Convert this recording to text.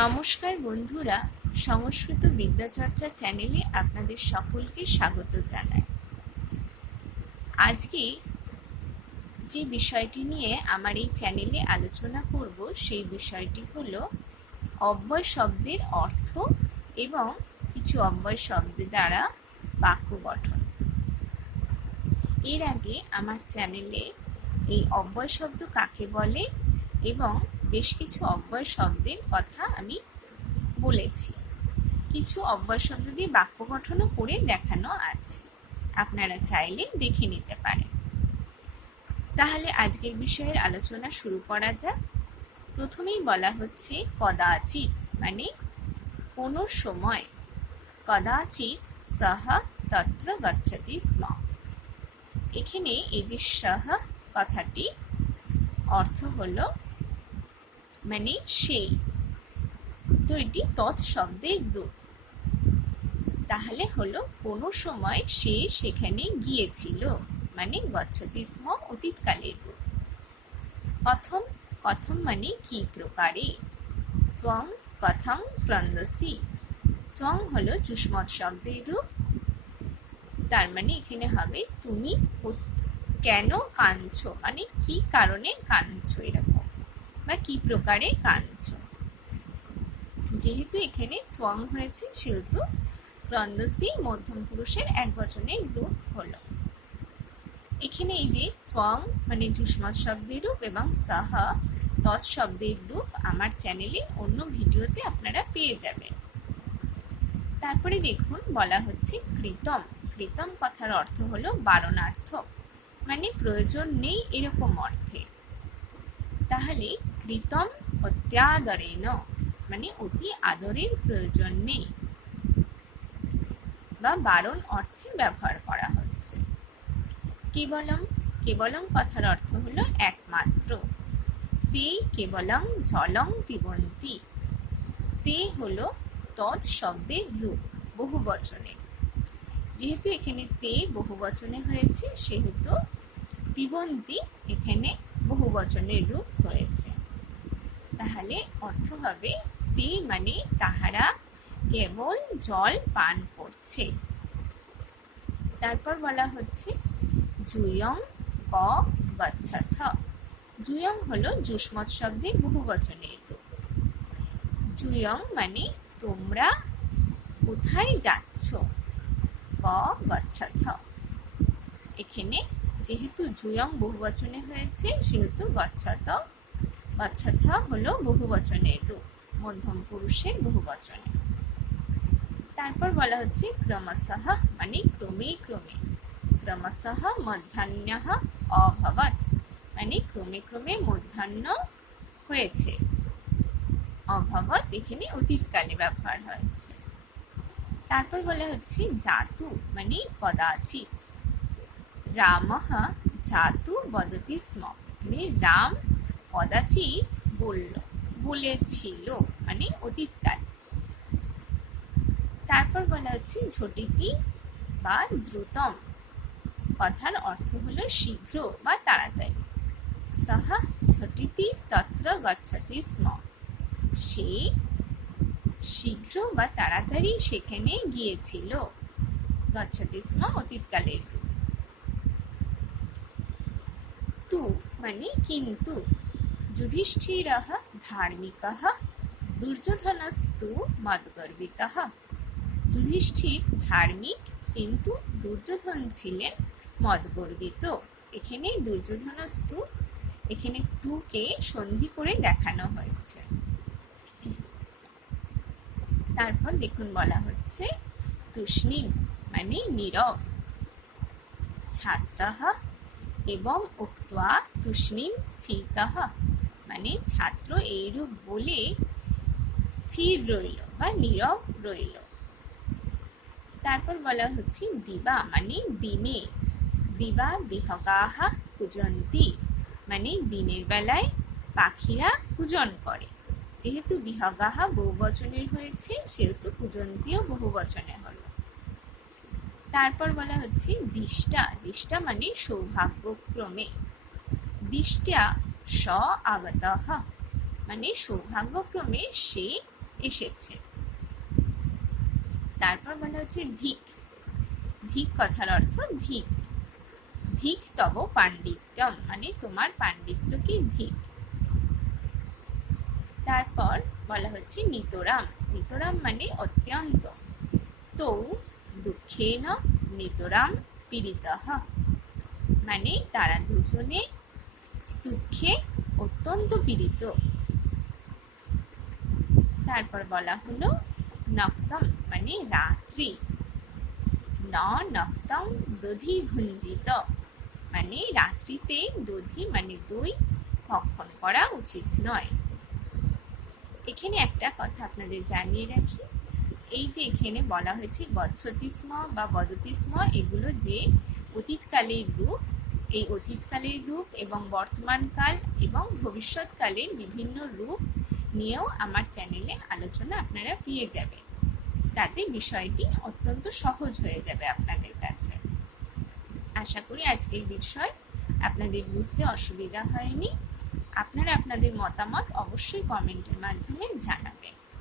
নমস্কার বন্ধুরা, সংস্কৃত বিদ্যাচর্চা চ্যানেলে আপনাদের সকলকে স্বাগত জানাই। আজকে যে বিষয়টি নিয়ে আমার এই চ্যানেলে আলোচনা করব সেই বিষয়টি হলো অব্যয় শব্দের অর্থ এবং কিছু অব্যয় শব্দ দ্বারা বাক্য গঠন। এর আগে আমার চ্যানেলে এই অব্যয় শব্দ কাকে বলে এবং বেশ কিছু অব্যয় শব্দের কথা আমি বলেছি। কিছু অব্যয় শব্দ দিয়ে বাক্য গঠনও করে দেখানো আছে, আপনারা চাইলে দেখে নিতে পারেন। তাহলে আজকের বিষয়ের আলোচনা শুরু করা যাক। প্রথমেই বলা হচ্ছে কদাচিৎ, মানে কোনো সময়। কদাচিৎ সহ তত্র গচ্ছতি স্ম। এখানে এই যে সহ কথাটি অর্থ হলো মানে সেই, তো এটি তৎশব্দের রূপ। তাহলে হলো কোনো সময় সে সেখানে গিয়েছিল, মানে গচ্ছতি স্ম অতীতকালের রূপ। কথম, কথম মানে কি প্রকারে। ত্বং কথং ক্রন্দসি। ত্বং হলো যুষ্মৎ শব্দের রূপ, তার মানে এখানে হবে তুমি কেন কাঁদছো, মানে কি কারণে কাঁদছো এরকম, বা কি প্রকারে কাঁদছো। যেহেতু এখানে ত্বং হয়েছে সেহেতু ক্রন্দসি মধ্যম পুরুষের একবচনের রূপ হলো। এখানে এই যে ত্বং মানে যুষ্মৎ শব্দের রূপ এবং সহ তৎশব্দের রূপ আমার চ্যানেলে অন্য ভিডিওতে আপনারা পেয়ে যাবেন। তারপরে দেখুন বলা হচ্ছে কৃতম। কৃতম কথার অর্থ হলো বারণার্থক, মানে প্রয়োজন নেই এরকম অর্থে। তাহলে কৃতম অত্যাদরেণ, মানে অতি আদরের প্রয়োজন নেই বা বারণ অর্থে ব্যবহার করা হচ্ছে। কেবলম, কেবলম কথার অর্থ হলো একমাত্র। তে কেবলং জলং পিবন্তি। তে হলো তৎ শব্দের রূপ বহুবচনে। যেহেতু এখানে তে বহুবচনে হয়েছে সেহেতু পিবন্তি এখানে বহুবচনের রূপ হয়েছে। তাহলে অর্থ হবে তে মানে তাহারা কেবল জল পান করছে। তারপর বলা হচ্ছে জুয়ং ক গচ্ছথ। জুয়ং হলো যুষ্মৎ শব্দের বহুবচনের রূপ। জুয়ং মানে তোমরা কোথায় যাচ্ছ। ক গচ্ছথ, এখানে যেহেতু জুয়ং বহুবচনে হয়েছে সেহেতু গচ্ছথ। গচ্ছথ হলো বহুবচনের রূপ, মধ্যম পুরুষের বহুবচনে। তারপর বলা হচ্ছে ক্রমশঃ, মানে ক্রমে ক্রমে। ক্রমশঃ মধ্যাহ্নঃ অভবৎ, মানে ক্রমে ক্রমে মধ্যাহ্ন হয়েছে। অভবৎ এখানে অতীতকালে ব্যবহার হয়েছে। তারপর বলা হচ্ছে জাতু, মানে কদাচিৎ। রামঃ জাতু বদতি স্ম, মানে রাম কদাচিৎ বলেছিল, মানে অতীতকাল। তারপর বলা হচ্ছে ঝটিতি বা দ্রুতম। কথার অর্থ হলো শীঘ্র বা তাড়াতাড়ি। সহ ঝটিতি তত্র গচ্ছতি স্ম, সে শীঘ্র বা তাড়াতাড়ি সেখানে গিয়েছিল। গচ্ছতি স্ম অতীতকালের রূপ। তু মানে কিন্তু। যুধিষ্ঠিরঃ ধার্মিকঃ দুর্যোধনস্তু মদগর্বিতঃ। যুধিষ্ঠির ধার্মিক কিন্তু দুর্যোধন ছিলেন মদগর্বিত। এখানে দুর্যোধনস্তু, এখানে তুকে সন্ধি করে দেখানো হয়েছে। তারপর দেখুন বলা হচ্ছে তুষ্ণীম, মানে নীরব। ছাত্রঃ এবং উক্ত্বা তুষ্ণীম স্থিতঃ, মানে ছাত্র এইরূপ বলে স্থির রইল বা নীরব রইল। তারপর বলা হচ্ছে দিবা, মানে দিনে। দিবা বিহগাহ কুজন্তি, মানে দিনের বেলায় পাখিরা কুজন করে। যেহেতু বিহগাহ বহুবচনের হয়েছে সেহেতু কুজন্তিও বহুবচনে হলো। তারপর বলা হচ্ছে দিষ্টা। দিষ্টা মানে সৌভাগ্যক্রমে। দিষ্টা স আগতঃ, মানে সৌভাগ্যক্রমে সে এসেছে। তারপর বলা হচ্ছে ধিক। ধিক কথার অর্থ ধিক। ধিক তব পাণ্ডিত্যম, মানে তোমার পাণ্ডিত্য কি ধিক। তারপর বলা হচ্ছে নিতরাম। নিতরাম মানে অত্যন্ত। তো দুঃখেন নিতরাম পীড়িতঃ, মানে তারা দুজনে দুঃখে অত্যন্ত পীড়িত। তারপর বলা হলো নক্তম, মানে রাত্রি। ন নক্তম দধি ভুঞ্জিত, মানে রাত্রিতে দধি মানে দই ভক্ষণ করা উচিত নয়। এখানে একটা কথা আপনাদের জানিয়ে রাখি, এই যে এখানে বলা হয়েছে গচ্ছতি স্ম বা বদতি স্ম, এগুলো যে অতীতকালের রূপ, এই অতীতকালের রূপ এবং বর্তমানকাল এবং ভবিষ্যৎকালের বিভিন্ন রূপ নিয়েও আমার চ্যানেলে আলোচনা আপনারা পেয়ে যাবেন। তাতে বিষয়টি অত্যন্ত সহজ হয়ে যাবে আপনাদের কাছে। আশা করি আজকের বিষয় আপনাদের বুঝতে অসুবিধা হয়নি। আপনারা আপনাদের মতামত অবশ্যই কমেন্টের মাধ্যমে জানাবেন।